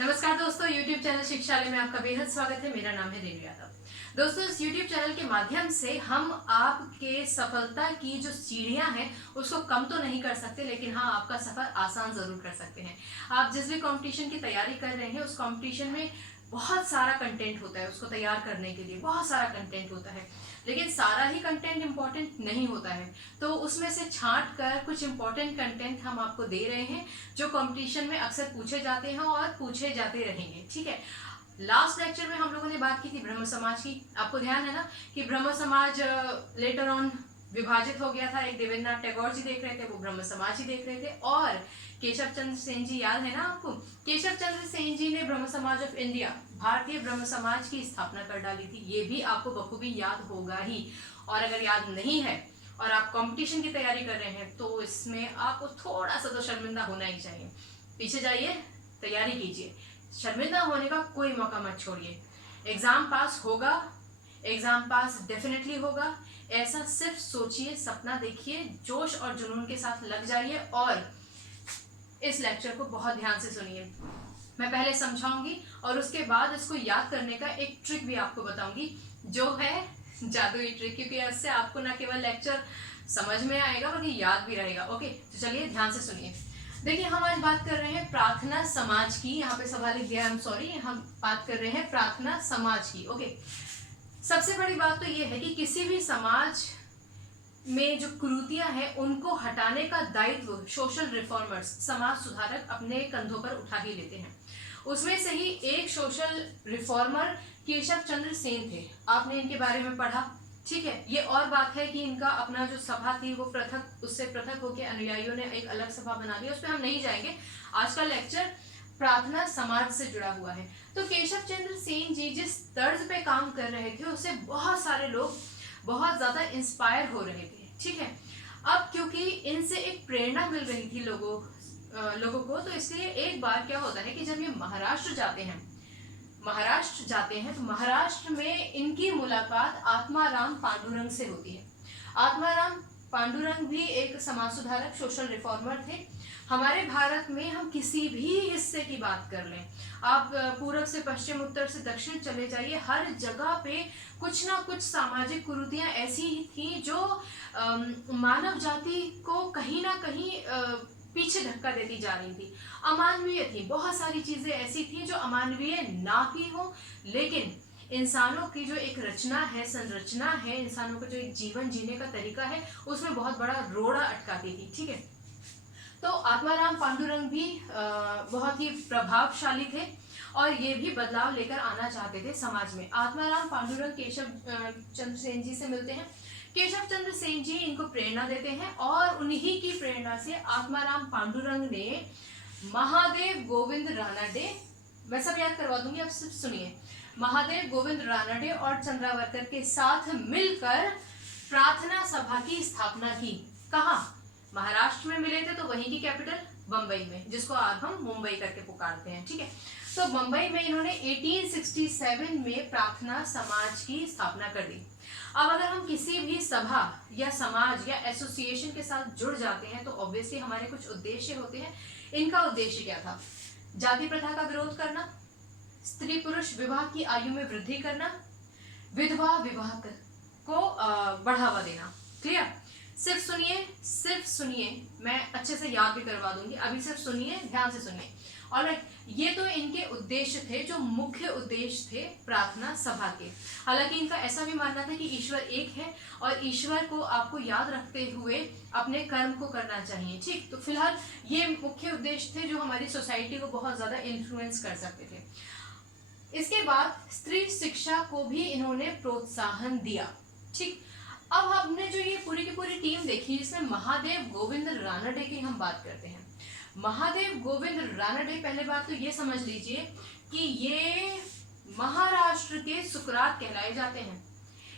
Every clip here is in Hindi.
नमस्कार दोस्तों, YouTube चैनल शिक्षालय में आपका बेहद स्वागत है। मेरा नाम है रेणु यादव। दोस्तों, इस YouTube चैनल के माध्यम से हम आपके सफलता की जो सीढ़ियां हैं उसको कम तो नहीं कर सकते, लेकिन हाँ, आपका सफर आसान जरूर कर सकते हैं। आप जिस भी कंपटीशन की तैयारी कर रहे हैं उस कंपटीशन में बहुत सारा कंटेंट होता है। उसको तैयार करने के लिए बहुत सारा कंटेंट होता है, लेकिन सारा ही कंटेंट इंपॉर्टेंट नहीं होता है। तो उसमें से छांट कर कुछ इंपॉर्टेंट कंटेंट हम आपको दे रहे हैं जो कंपटीशन में अक्सर पूछे जाते हैं और पूछे जाते रहेंगे। ठीक है। लास्ट लेक्चर में हम लोगों ने बात की थी ब्रह्म समाज की। आपको ध्यान है ना कि ब्रह्म समाज लेटर ऑन विभाजित हो गया था। एक देवेंद्रनाथ टैगोर जी देख रहे थे, वो ब्रह्म समाज ही देख रहे थे। और केशव चंद्र सेन जी, याद है ना आपको? केशव चंद्र सेन जी ने ब्रह्म समाज ऑफ इंडिया, भारतीय ब्रह्म समाज की स्थापना कर डाली थी। ये भी आपको बखूबी याद होगा ही। और अगर याद नहीं है और आप कंपटीशन की तैयारी कर रहे हैं तो इसमें आपको थोड़ा सा तो शर्मिंदा होना ही चाहिए। पीछे जाइए, तैयारी कीजिए। शर्मिंदा होने का कोई मौका मत छोड़िए। एग्जाम पास होगा, एग्जाम पास डेफिनेटली होगा। ऐसा सिर्फ सोचिए, सपना देखिए, जोश और जुनून के साथ लग जाइए और इस लेक्चर को बहुत ध्यान से सुनिए। मैं पहले समझाऊंगी और उसके बाद इसको याद करने का एक ट्रिक भी आपको बताऊंगी, जो है जादुई ट्रिक, क्योंकि इससे आपको न केवल लेक्चर समझ में आएगा बल्कि याद भी रहेगा। ओके, तो चलिए ध्यान से सुनिए। देखिए, हम आज बात कर रहे हैं प्रार्थना समाज की। यहाँ पे सवाल लिख दिया, आई एम सॉरी। हम बात कर रहे हैं प्रार्थना समाज की। ओके, सबसे बड़ी बात तो ये है कि किसी भी समाज में जो कुरीतियां हैं उनको हटाने का दायित्व सोशल रिफॉर्मर्स, समाज सुधारक अपने कंधों पर उठा ही लेते हैं। उसमें से ही एक सोशल रिफॉर्मर केशव चंद्र सेन थे। आपने इनके बारे में पढ़ा, ठीक है। ये और बात है कि इनका अपना जो सभा थी वो पृथक, उससे पृथक होकर अनुयायियों ने एक अलग सभा बना ली। उस पर हम नहीं जाएंगे। आज का लेक्चर प्रार्थना समाज से जुड़ा हुआ है। तो केशव चंद्र सेन जी जिस तर्ज पे काम कर रहे थे उससे बहुत सारे लोग बहुत ज्यादा इंस्पायर हो रहे थे। ठीक है। अब क्योंकि इनसे एक प्रेरणा मिल रही थी लोगों को, तो इसलिए एक बार क्या होता है कि जब ये महाराष्ट्र जाते हैं तो महाराष्ट्र में इनकी मुलाकात आत्माराम पांडुरंग से होती है। आत्माराम पांडुरंग भी एक समाज सुधारक, सोशल रिफॉर्मर थे। हमारे भारत में हम किसी भी हिस्से की बात कर लें, आप पूर्व से पश्चिम, उत्तर से दक्षिण चले जाइए, हर जगह पे कुछ ना कुछ सामाजिक कुरीतियां ऐसी थी जो मानव जाति को कहीं ना कहीं पीछे धक्का देती जा रही थी, अमानवीय थी। बहुत सारी चीजें ऐसी थी जो अमानवीय ना भी हो, लेकिन इंसानों की जो एक रचना है, संरचना है, इंसानों का जो एक जीवन जीने का तरीका है, उसमें बहुत बड़ा रोड़ा अटकाती थी। ठीक है। तो आत्माराम पांडुरंग भी बहुत ही प्रभावशाली थे और ये भी बदलाव लेकर आना चाहते थे समाज में। आत्माराम पांडुरंग केशव चंद्र सेन जी से मिलते हैं। केशव चंद्र सेन जी इनको प्रेरणा देते हैं और उन्हीं की प्रेरणा से आत्माराम पांडुरंग ने महादेव गोविंद रानडे, मैं सब याद करवा दूंगी, आप सिर्फ सुनिए, महादेव गोविंद रानडे और चंद्रावरकर के साथ मिलकर प्रार्थना सभा की स्थापना की। कहाँ? महाराष्ट्र में मिले थे तो वहीं की कैपिटल बंबई में, जिसको आज हम मुंबई करके पुकारते हैं। ठीक है। तो बंबई में इन्होंने 1867 में प्रार्थना समाज की स्थापना कर दी। अब अगर हम किसी भी सभा या समाज या एसोसिएशन के साथ जुड़ जाते हैं तो ऑब्वियसली हमारे कुछ उद्देश्य होते हैं। इनका उद्देश्य क्या था? जाति प्रथा का विरोध करना, स्त्री पुरुष विवाह की आयु में वृद्धि करना, विधवा विवाह को बढ़ावा देना। क्लियर? सिर्फ सुनिए, मैं अच्छे से याद भी करवा दूंगी, अभी सिर्फ सुनिए, ध्यान से सुनिए। ऑलराइट, ये तो इनके उद्देश्य थे, जो मुख्य उद्देश्य थे प्रार्थना सभा के। हालांकि इनका ऐसा भी मानना था कि ईश्वर एक है और ईश्वर को आपको याद रखते हुए अपने कर्म को करना चाहिए। ठीक, तो फिलहाल ये मुख्य उद्देश्य थे जो हमारी सोसाइटी को बहुत ज्यादा इन्फ्लुएंस कर सकते थे। इसके बाद स्त्री शिक्षा को भी इन्होंने प्रोत्साहन दिया। ठीक, अब हमने जो ये पूरी की पूरी टीम देखी, इसमें महादेव गोविंद रानडे की हम बात करते हैं। महादेव गोविंद रानडे, पहले बात तो ये समझ लीजिए कि ये महाराष्ट्र के सुकरात कहलाए जाते हैं।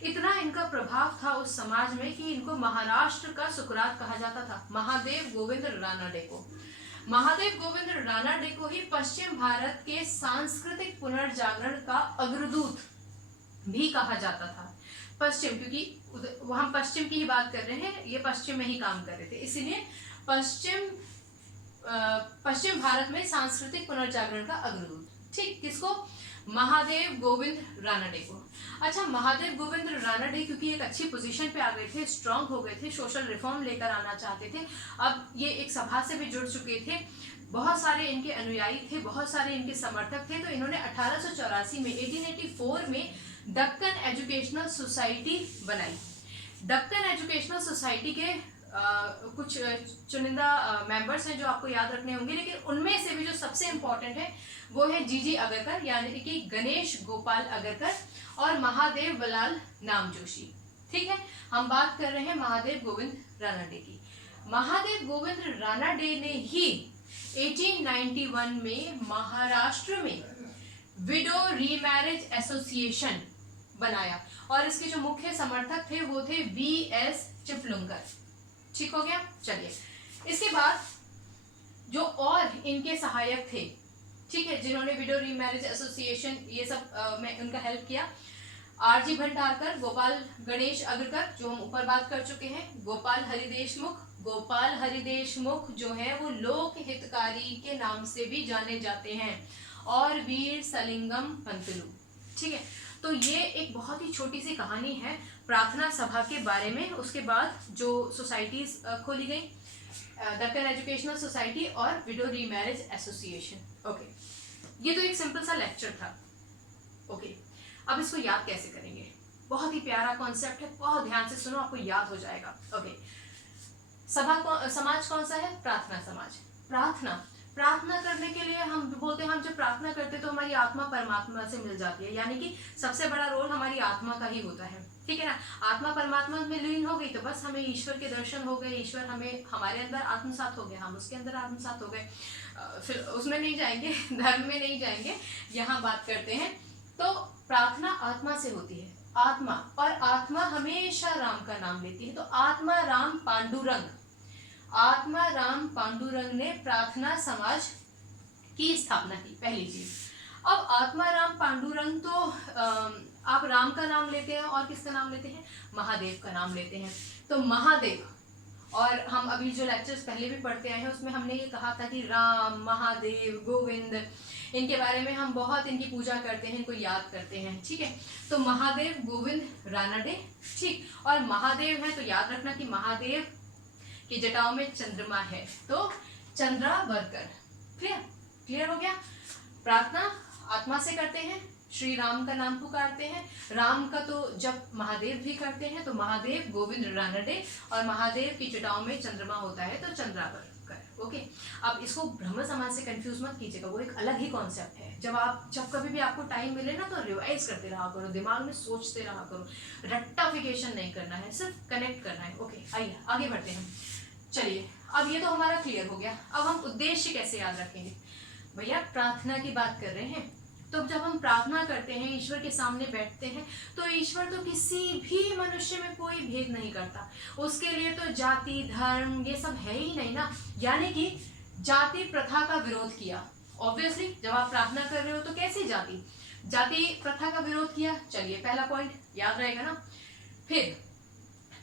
इतना इनका प्रभाव था उस समाज में कि इनको महाराष्ट्र का सुकरात कहा जाता था, महादेव गोविंद रानडे को। महादेव गोविंद रानडे को ही पश्चिम भारत के सांस्कृतिक पुनर्जागरण का अग्रदूत भी कहा जाता था। पश्चिम, क्योंकि हम पश्चिम की ही बात कर रहे हैं, ये पश्चिम में ही काम कर रहे थे, इसीलिए पश्चिम पश्चिम भारत में सांस्कृतिक पुनर्जागरण का अग्रदूत। ठीक, किसको? महादेव गोविंद रानडे को। अच्छा, महादेव गोविंद रानडे क्योंकि एक अच्छी पोजीशन पे आ गए थे, स्ट्रांग हो गए थे, सोशल रिफॉर्म लेकर आना चाहते थे, अब ये एक सभा से भी जुड़ चुके थे, बहुत सारे इनके अनुयायी थे, बहुत सारे इनके समर्थक थे, तो इन्होंने 1884 में 1884 में दक्कन एजुकेशनल सोसाइटी बनाई। दक्कन एजुकेशनल सोसाइटी के कुछ चुनिंदा मेंबर्स हैं जो आपको याद रखने होंगे, लेकिन उनमें से भी जो सबसे इम्पोर्टेंट है वो है जीजी अगरकर, यानी कि गणेश गोपाल अगरकर और महादेव बलाल नाम जोशी। ठीक है, हम बात कर रहे हैं महादेव गोविंद रानडे की। महादेव गोविंद रानडे ने ही 1891 में महाराष्ट्र में विडो रीमैरिज एसोसिएशन बनाया और इसके जो मुख्य समर्थक थे वो थे वी.एस. चिपलुंकर। ठीक हो गया। चलिए, इसके बाद जो और इनके सहायक थे, ठीक है, जिन्होंने विडो रीमैरिज एसोसिएशन ये सब में उनका हेल्प किया, आर.जी. भंडारकर, गोपाल गणेश अग्रकर जो हम ऊपर बात कर चुके हैं, गोपाल हरि देशमुख जो है वो लोक हितकारी के नाम से भी जाने जाते हैं, और वीर सलिंगम पंतलू। ठीक है, तो ये एक बहुत ही छोटी सी कहानी है प्रार्थना सभा के बारे में। उसके बाद जो सोसाइटीज खोली गई, दक्कन एजुकेशनल सोसाइटी और विडो रीमैरिज एसोसिएशन। ओके, ये तो एक सिंपल सा लेक्चर था। ओके, अब इसको याद कैसे करेंगे? बहुत ही प्यारा कॉन्सेप्ट है, बहुत ध्यान से सुनो, आपको याद हो जाएगा। ओके, समाज कौन सा है? प्रार्थना समाज। प्रार्थना करने के लिए हम बोलते हैं, हम जब प्रार्थना करते हैं तो हमारी आत्मा परमात्मा से मिल जाती है, यानी कि सबसे बड़ा रोल हमारी आत्मा का ही होता है। ठीक है ना, आत्मा परमात्मा में लीन हो गई तो बस हमें ईश्वर के दर्शन हो गए, ईश्वर हमें हमारे अंदर आत्मसात हो गया, हम उसके अंदर आत्मसात हो गए। फिर उसमें नहीं जाएंगे, धर्म में नहीं जाएंगे, यहाँ बात करते हैं। तो प्रार्थना आत्मा से होती है, आत्मा, और आत्मा हमेशा राम का नाम लेती है। तो आत्मा राम पांडुरंग ने प्रार्थना समाज की स्थापना की, पहली चीज। अब आत्मा राम पांडुरंग, तो आप राम का नाम लेते हैं और किसका नाम लेते हैं? महादेव का नाम लेते हैं। तो महादेव, और हम अभी जो लेक्चर्स पहले भी पढ़ते आए हैं उसमें हमने ये कहा था कि राम, महादेव, गोविंद, इनके बारे में हम बहुत इनकी पूजा करते हैं, इनको याद करते हैं। ठीक है, तो महादेव गोविंद रानडे। ठीक, और महादेव है तो याद रखना कि महादेव की जटाओं में चंद्रमा है, तो चंद्रावरकर। क्लियर हो गया। प्रार्थना आत्मा से करते हैं, श्री राम का नाम पुकारते हैं, राम का तो जब महादेव भी करते हैं, तो महादेव गोविंद रानडे, और महादेव की जटाओं में चंद्रमा होता है तो चंद्रावरकर। ओके, अब इसको ब्रह्म समाज से कंफ्यूज मत कीजिएगा, वो एक अलग ही कॉन्सेप्ट है। जब कभी भी आपको टाइम मिले ना तो रिवाइज करते रहा करो, दिमाग में सोचते रहा करो, रट्टाफिकेशन नहीं करना है, सिर्फ कनेक्ट करना है। ओके, आइए आगे बढ़ते हैं। चलिए, अब ये तो हमारा क्लियर हो गया। अब हम उद्देश्य कैसे याद रखेंगे? भैया प्रार्थना की बात कर रहे हैं, तो जब हम प्रार्थना करते हैं, ईश्वर के सामने बैठते हैं, तो ईश्वर तो किसी भी मनुष्य में कोई भेद नहीं करता। उसके लिए तो जाति, धर्म ये सब है ही नहीं ना, यानी कि जाति प्रथा का विरोध किया। ऑब्वियसली जब आप प्रार्थना कर रहे हो तो कैसी जाति प्रथा का विरोध किया। चलिए, पहला पॉइंट याद रहेगा ना। फिर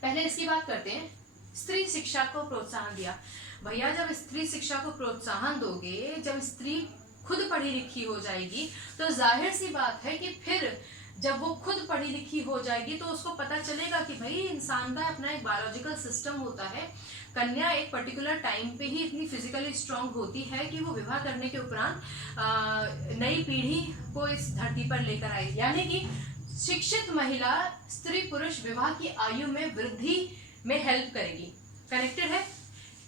पहले इसकी बात करते हैं, स्त्री शिक्षा को प्रोत्साहन दिया। भैया जब स्त्री शिक्षा को प्रोत्साहन दोगे, जब स्त्री खुद पढ़ी लिखी हो जाएगी, तो जाहिर सी बात है कि फिर जब वो खुद पढ़ी लिखी हो जाएगी तो उसको पता चलेगा कि भाई इंसान का अपना एक बायोलॉजिकल सिस्टम होता है। कन्या एक पर्टिकुलर टाइम पे ही इतनी फिजिकली स्ट्रांग होती है कि वो विवाह करने के उपरांत नई पीढ़ी को इस धरती पर लेकर आएगी, यानी कि शिक्षित महिला स्त्री पुरुष विवाह की आयु में वृद्धि में हेल्प करेगी। कनेक्टेड है,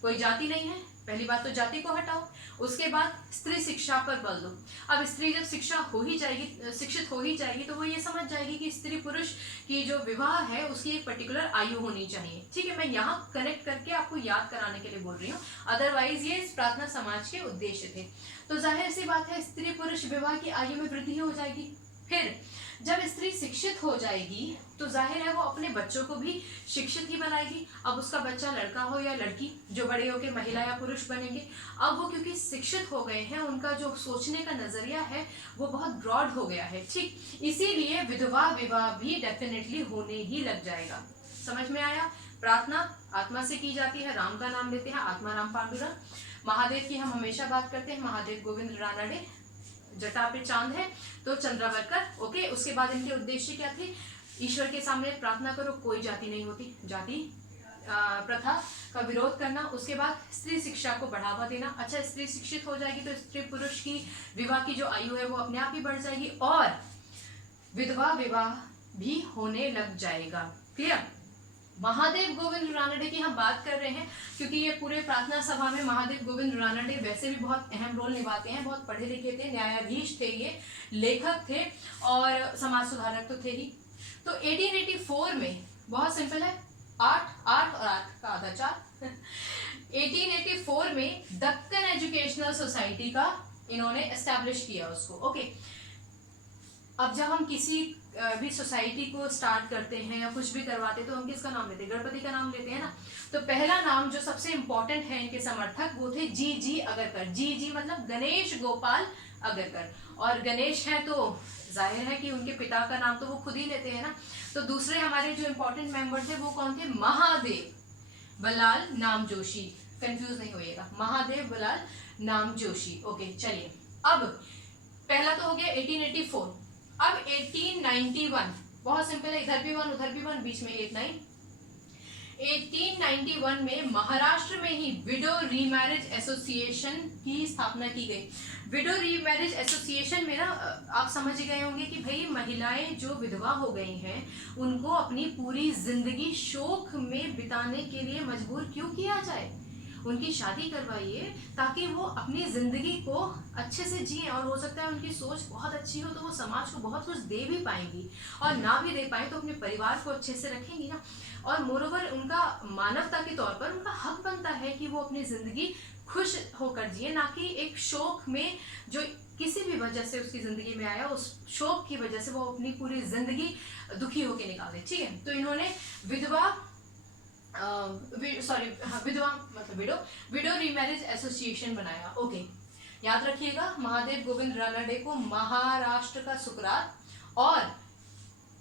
कोई जाति नहीं है। पहली बात तो जाति को हटाओ, उसके बाद स्त्री शिक्षा पर बल दो। अब स्त्री जब शिक्षित हो ही जाएगी तो वो ये समझ जाएगी कि स्त्री पुरुष की जो विवाह है उसकी एक पर्टिकुलर आयु होनी चाहिए। ठीक है, मैं यहाँ कनेक्ट करके आपको याद कराने के लिए बोल रही हूँ, अदरवाइज ये इस प्रार्थना समाज के उद्देश्य थे। तो जाहिर सी बात है स्त्री पुरुष विवाह की आयु में वृद्धि हो जाएगी। फिर जब स्त्री शिक्षित हो जाएगी तो जाहिर है वो अपने बच्चों को भी शिक्षित ही बनाएगी। अब उसका बच्चा लड़का हो या लड़की, जो बड़े होकर महिला या पुरुष बनेंगे, अब वो क्योंकि शिक्षित हो गए हैं, उनका जो सोचने का नजरिया है वो बहुत ब्रॉड हो गया है। ठीक, इसीलिए विधवा विवाह भी डेफिनेटली होने ही लग जाएगा। समझ में आया? प्रार्थना आत्मा से की जाती है, राम का नाम लेते हैं, आत्मा राम पांडुरंग। महादेव की हम हमेशा बात करते हैं, महादेव गोविंद रानडे, जटा पे चांद है तो चंद्रावरकर। ओके, उसके बाद इनके उद्देश्य क्या थे? ईश्वर के सामने प्रार्थना करो, कोई जाति नहीं होती, जाति प्रथा का विरोध करना। उसके बाद स्त्री शिक्षा को बढ़ावा देना। अच्छा, स्त्री शिक्षित हो जाएगी तो स्त्री पुरुष की विवाह की जो आयु है वो अपने आप ही बढ़ जाएगी और विधवा विवाह भी होने लग जाएगा। क्लियर? महादेव गोविंद रानडे की हम बात कर रहे हैं क्योंकि ये पूरे प्रार्थना सभा में महादेव गोविंद रानडे वैसे भी बहुत अहम रोल निभाते हैं। बहुत पढ़े लिखे थे, न्यायाधीश थे, ये लेखक थे और समाज सुधारक तो थे ही। तो 1884 में, बहुत सिंपल है, 8 और 8 का आधा 4 1884 में दक्कन एजुकेशनल सोसाइटी का इन्होंने एस्टैब्लिश किया उसको। ओके, अब जब हम किसी भी सोसाइटी को स्टार्ट करते हैं या कुछ भी करवाते हैं तो हम किसका नाम लेते हैं? गणपति का नाम लेते हैं ना। तो पहला नाम जो सबसे इंपॉर्टेंट है इनके समर्थक वो थे जी अगरकर। जी मतलब गणेश गोपाल अगरकर, और गणेश है तो जाहिर है कि उनके पिता का नाम तो वो खुद ही लेते हैं ना। तो दूसरे हमारे जो इंपॉर्टेंट मेंबर थे वो कौन थे? महादेव बलाल नाम जोशी। कंफ्यूज नहीं होइएगा, महादेव बलाल नाम जोशी। ओके, चलिए, अब पहला तो हो गया 1884। अब 1891, बहुत सिंपल है, इधर भी 1 उधर भी 1, बीच में 89। 1891 में महाराष्ट्र में ही विडो रीमैरिज एसोसिएशन की स्थापना की गई। विडो रीमैरिज एसोसिएशन में ना आप समझ गए होंगे कि भाई महिलाएं जो विधवा हो गई हैं उनको अपनी पूरी जिंदगी शोक में बिताने के लिए मजबूर क्यों किया जाए? उनकी शादी करवाइए ताकि वो अपनी जिंदगी को अच्छे से जिए, और हो सकता है उनकी सोच बहुत अच्छी हो तो वो समाज को बहुत कुछ दे भी पाएंगी, और ना भी दे पाए तो अपने परिवार को अच्छे से रखेंगी ना। और मोरोवर उनका मानवता के तौर पर उनका हक बनता है कि वो अपनी जिंदगी खुश होकर जिए, ना कि एक शोक में जो किसी भी वजह से उसकी जिंदगी में आया उस शोक की वजह से वो अपनी पूरी जिंदगी दुखी होकर निकाले। ठीक है, तो इन्होंने विधवा विधवा मतलब विडो रीमैरिज एसोसिएशन बनाया। ओके, याद रखिएगा, महादेव गोविंद रानडे को महाराष्ट्र का सुकरात और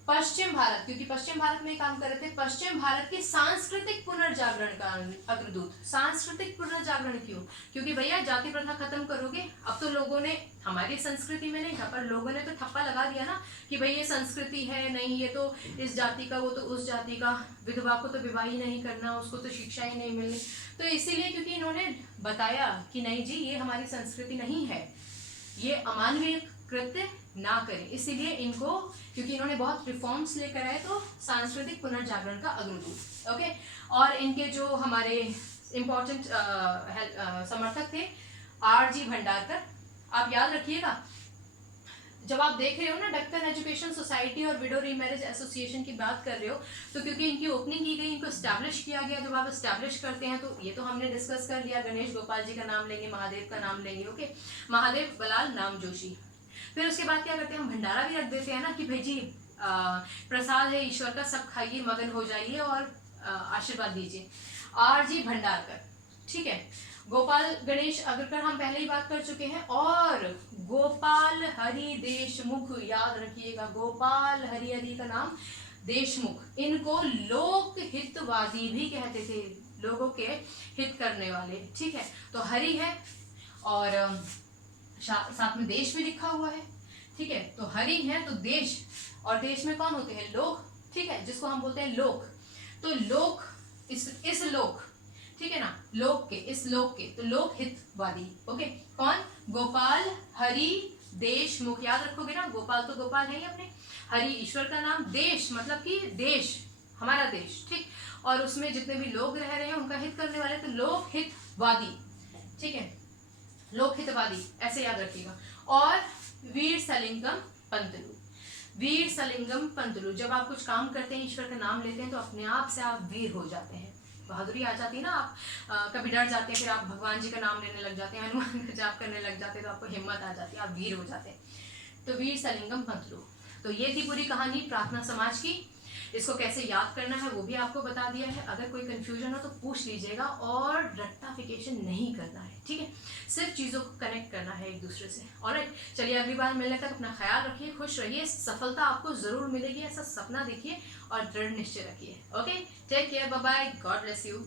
पश्चिम भारत, क्योंकि पश्चिम भारत में काम कर रहे थे, पश्चिम भारत के सांस्कृतिक पुनर्जागरण का अग्रदूत। सांस्कृतिक पुनर्जागरण क्यों? क्योंकि भैया जाति प्रथा खत्म करोगे। अब तो लोगों ने, हमारी संस्कृति में नहीं था पर लोगों ने तो ठप्पा लगा दिया ना कि भाई ये संस्कृति है नहीं, ये तो इस जाति का, वो तो उस जाति का, विधवा को तो विवाह ही नहीं करना, उसको तो शिक्षा ही नहीं मिलनी। तो इसीलिए क्योंकि इन्होंने बताया कि नहीं जी ये हमारी संस्कृति नहीं है, ये अमानवीय कृत्य ना करें, इसीलिए इनको, क्योंकि इन्होंने बहुत रिफॉर्म्स लेकर आए तो सांस्कृतिक पुनर्जागरण का अग्रदूत। ओके, और इनके जो हमारे इम्पोर्टेंट समर्थक थे R.G. भंडारकर। आप याद रखिएगा, जब आप देख रहे हो ना दक्कन एजुकेशन सोसाइटी और विडो रीमैरिज एसोसिएशन की बात कर रहे हो, तो क्योंकि इनकी ओपनिंग की गई, इनको एस्टैब्लिश किया गया। जब आप एस्टैब्लिश करते हैं तो ये तो हमने डिस्कस कर लिया, गणेश गोपाल जी का नाम लेंगे, महादेव का नाम लेंगे। ओके, महादेव बलाल नाम जोशी। फिर उसके बाद क्या करते हैं, हम भंडारा भी रख देते हैं ना कि भाई जी प्रसाद है ईश्वर का, सब खाइए, मगन हो जाइए और आशीर्वाद दीजिए। R.G. भंडारकर, ठीक है। गोपाल गणेश अग्रकर हम पहले ही बात कर चुके हैं, और गोपाल हरि देशमुख, याद रखिएगा, गोपाल हरि का नाम देशमुख। इनको लोक हितवादी भी कहते थे, लोगों के हित करने वाले। ठीक है, तो हरि है और साथ में देश भी लिखा हुआ है। ठीक है, तो हरि है तो देश, और देश में कौन होते हैं? लोक। ठीक है, जिसको हम बोलते हैं लोक। तो लोक, इस लोक, ठीक है ना, लोक के, इस लोक के, तो लोक हितवादी। ओके, कौन? गोपाल हरि देशमुख। याद रखोगे ना, गोपाल तो गोपाल है ही अपने, हरि ईश्वर का नाम, देश मतलब कि देश, हमारा देश। ठीक, और उसमें जितने भी लोग रह रहे हैं उनका हित करने वाले, तो लोक हितवादी। ठीक है, लोक हितवादी, ऐसे याद रखिएगा। और वीर सलिंगम पंतलु, वीर सलिंगम पंतलु। जब आप कुछ काम करते हैं, ईश्वर का नाम लेते हैं, तो अपने आप से आप वीर हो जाते हैं, बहादुरी आ जाती है ना। आप कभी डर जाते हैं, फिर आप भगवान जी का नाम लेने लग जाते हैं, हनुमान का जाप करने लग जाते हैं, तो आपको हिम्मत आ जाती है, आप वीर हो जाते हैं। तो वीर सलिंगम पंतलु। तो ये थी पूरी कहानी प्रार्थना समाज की। इसको कैसे याद करना है वो भी आपको बता दिया है। अगर कोई कंफ्यूजन हो तो पूछ लीजिएगा, और रट्टाफिकेशन नहीं करना है। ठीक है, सिर्फ चीज़ों को कनेक्ट करना है एक दूसरे से। ऑलराइट, चलिए अगली बार मिलने तक अपना ख्याल रखिए, खुश रहिए, सफलता आपको जरूर मिलेगी, ऐसा सपना देखिए और दृढ़ निश्चय रखिए। Okay, take care, bye bye, God bless you.